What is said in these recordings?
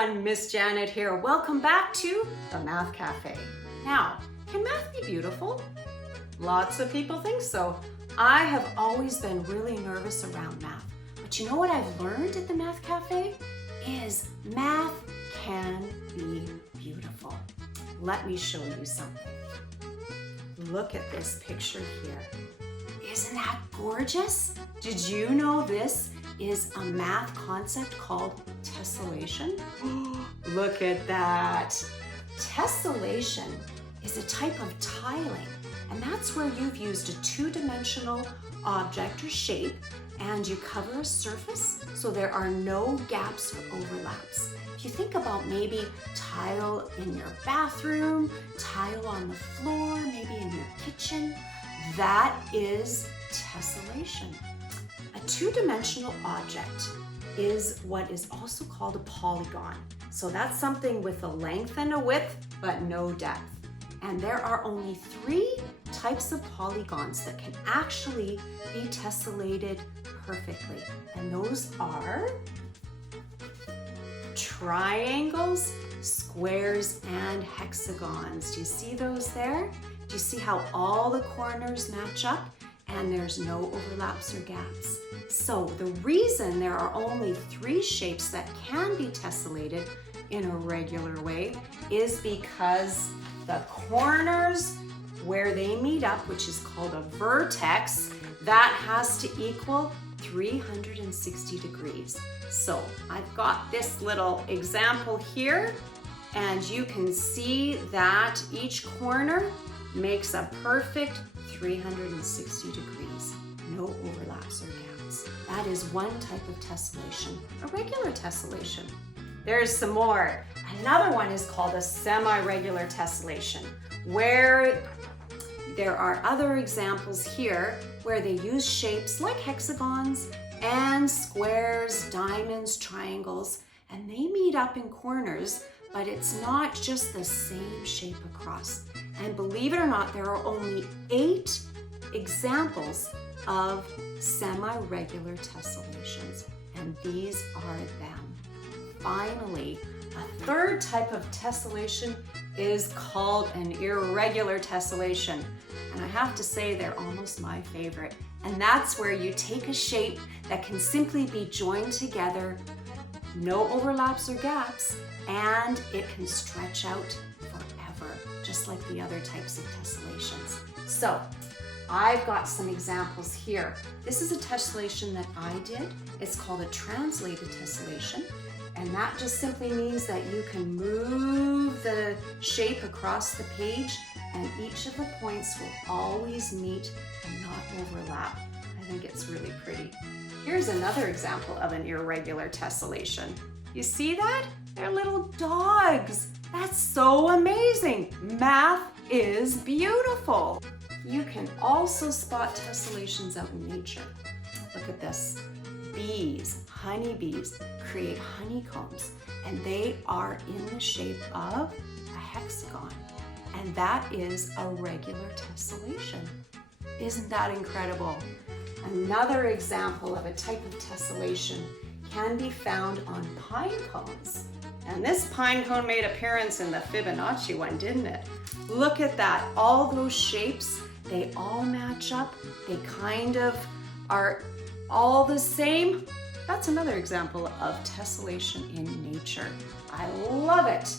everyone, Miss Janet here. Welcome back to the Math Cafe. Now, can math be beautiful? Lots of people think so. I have always been really nervous around math. But you know what I've learned at the Math Cafe? Is math can be beautiful. Let me show you something. Look at this picture here. Isn't that gorgeous? Did you know this is a math concept called tessellation? Look at that. Tessellation is a type of tiling, and that's where you've used a two-dimensional object or shape and you cover a surface so there are no gaps or overlaps. If you think about maybe tile in your bathroom, tile on the floor, maybe in your kitchen, that is tessellation. A two-dimensional object is what is also called a polygon. So that's something with a length and a width, but no depth. And there are only 3 types of polygons that can actually be tessellated perfectly. And those are triangles, squares, and hexagons. Do you see those there? Do you see how all the corners match up and there's no overlaps or gaps? So the reason there are only 3 shapes that can be tessellated in a regular way is because the corners where they meet up, which is called a vertex, that has to equal 360 degrees. So I've got this little example here, and you can see that each corner makes a perfect 360 degrees. No overlaps or gaps. That is one type of tessellation, a regular tessellation. There's some more. Another one is called a semi-regular tessellation, where there are other examples here where they use shapes like hexagons and squares, diamonds, triangles, and they meet up in corners, but it's not just the same shape across. And believe it or not, there are only 8 examples of semi-regular tessellations, and these are them. Finally, a 3rd type of tessellation is called an irregular tessellation. And I have to say they're almost my favorite. And that's where you take a shape that can simply be joined together, no overlaps or gaps, and it can stretch out forever, just like the other types of tessellations. So I've got some examples here. This is a tessellation that I did. It's called a translated tessellation. And that just simply means that you can move the shape across the page and each of the points will always meet and not overlap. I think it's really pretty. Here's another example of an irregular tessellation. You see that? They're little dogs. That's so amazing. Math is beautiful. You can also spot tessellations out in nature. Look at this. Bees, honeybees, create honeycombs, and they are in the shape of a hexagon, and that is a regular tessellation. Isn't that incredible? Another example of a type of tessellation can be found on pine cones, and this pine cone made appearance in the Fibonacci one, didn't it? Look at that, all those shapes, they all match up, they kind of are all the same. That's another example of tessellation in nature. I love it.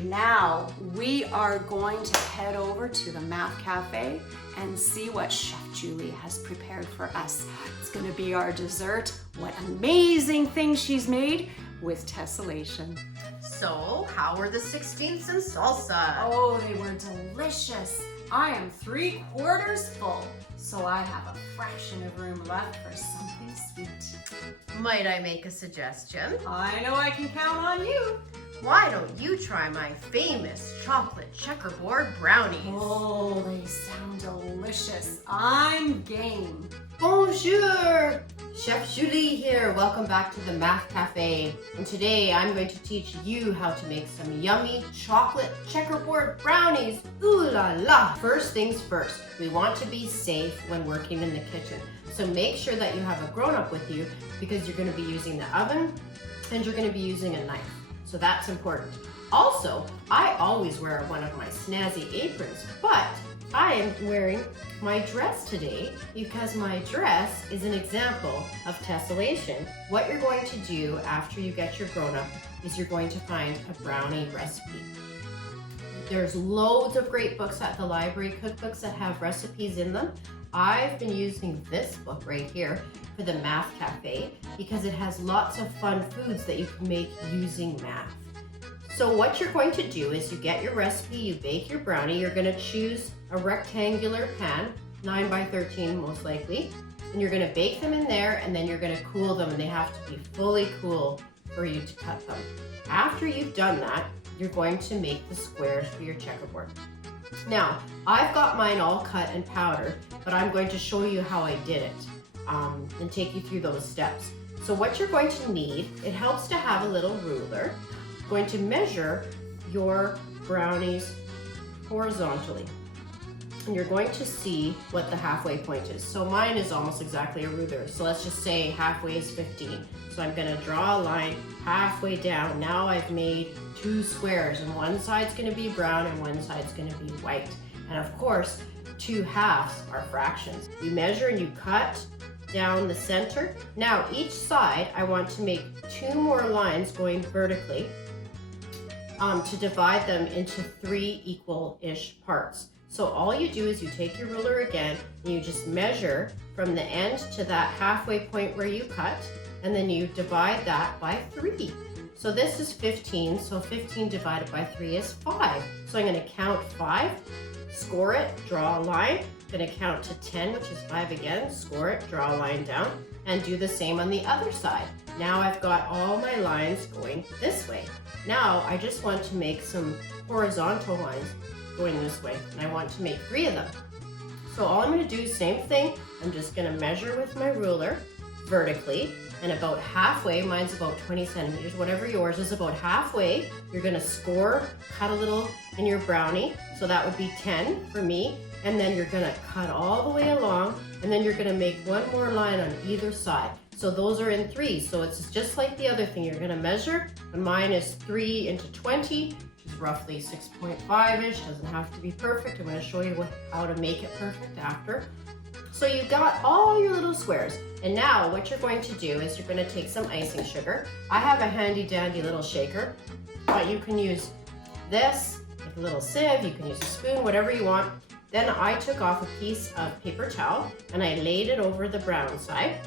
Now we are going to head over to the Math Cafe and see what Chef Julie has prepared for us. It's going to be our dessert. What amazing things she's made with tessellation. So, how were the 16ths in salsa? Oh, they were delicious. I am 3/4 full, so I have a fraction of room left for something sweet. Might I make a suggestion? I know I can count on you. Why don't you try my famous chocolate checkerboard brownies? Oh, they sound delicious. I'm game. Bonjour! Chef Julie here. Welcome back to the Math Cafe. And today I'm going to teach you how to make some yummy chocolate checkerboard brownies. Ooh la la! First things first, we want to be safe when working in the kitchen. So make sure that you have a grown-up with you because you're going to be using the oven and you're going to be using a knife. So that's important. Also, I always wear one of my snazzy aprons, but I am wearing my dress today because my dress is an example of tessellation. What you're going to do after you get your grown-up is you're going to find a brownie recipe. There's loads of great books at the library, cookbooks that have recipes in them. I've been using this book right here for the Math Cafe because it has lots of fun foods that you can make using math. So what you're going to do is you get your recipe, you bake your brownie, you're gonna choose a rectangular pan, 9 by 13 most likely, and you're gonna bake them in there and then you're gonna cool them, and they have to be fully cool for you to cut them. After you've done that, you're going to make the squares for your checkerboard. Now, I've got mine all cut and powdered, but I'm going to show you how I did it and take you through those steps. So what you're going to need, it helps to have a little ruler. You're going to measure your brownies horizontally, and you're going to see what the halfway point is. So mine is almost exactly a ruler. So let's just say halfway is 15. So I'm gonna draw a line halfway down. Now I've made 2 squares, and one side's gonna be brown and one side's gonna be white. And of course, 2 halves are fractions. You measure and you cut down the center. Now each side, I want to make 2 more lines going vertically to divide them into 3 equal-ish parts. So all you do is you take your ruler again and you just measure from the end to that halfway point where you cut, and then you divide that by 3. So this is 15, so 15 divided by 3 is 5. So I'm gonna count 5, score it, draw a line. I'm gonna count to 10, which is 5 again, score it, draw a line down, and do the same on the other side. Now I've got all my lines going this way. Now I just want to make some horizontal lines going this way, and I want to make 3 of them. So all I'm gonna do, same thing, I'm just gonna measure with my ruler vertically, and about halfway, mine's about 20 centimeters, whatever yours is, about halfway, you're gonna score, cut a little in your brownie, so that would be 10 for me, and then you're gonna cut all the way along, and then you're gonna make 1 more line on either side. So those are in 3, so it's just like the other thing. You're gonna measure, and mine is 3 into 20, which is roughly 6.5-ish, doesn't have to be perfect. I'm gonna show you how to make it perfect after. So you've got all your little squares, and now what you're going to do is you're gonna take some icing sugar. I have a handy dandy little shaker, but you can use this, like a little sieve, you can use a spoon, whatever you want. Then I took off a piece of paper towel and I laid it over the brown side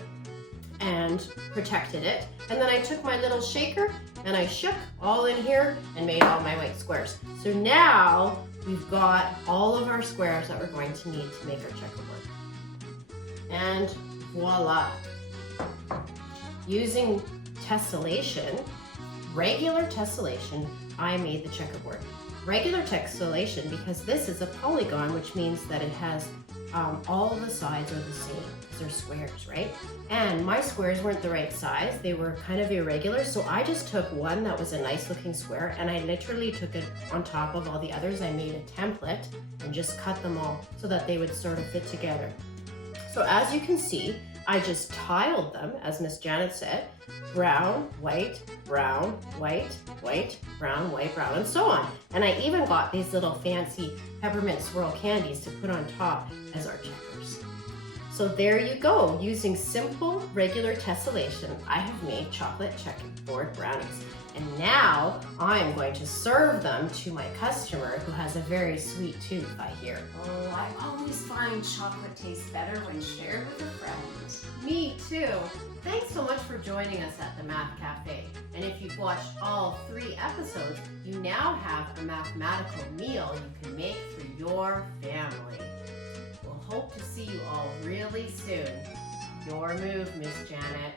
and protected it. And then I took my little shaker and I shook all in here and made all my white squares. So now we've got all of our squares that we're going to need to make our checkerboard. And voila. Using tessellation, regular tessellation, I made the checkerboard. Regular tessellation, because this is a polygon, which means that it has all the sides are the same, because they're squares, right? And my squares weren't the right size, they were kind of irregular, so I just took one that was a nice looking square and I literally took it on top of all the others. I made a template and just cut them all so that they would sort of fit together. So as you can see, I just tiled them, as Miss Janet said, brown, white, brown, white, white, brown, white, brown, and so on. And I even got these little fancy peppermint swirl candies to put on top as our checkers. So there you go. Using simple, regular tessellation, I have made chocolate checkerboard brownies. And now I'm going to serve them to my customer who has a very sweet tooth, I hear. Oh, I always find chocolate tastes better when shared with a friend. Me too. Thanks so much for joining us at the Math Cafe. And if you've watched all 3 episodes, you now have a mathematical meal you can make for your family. We'll hope to see you all really soon. Your move, Miss Janet.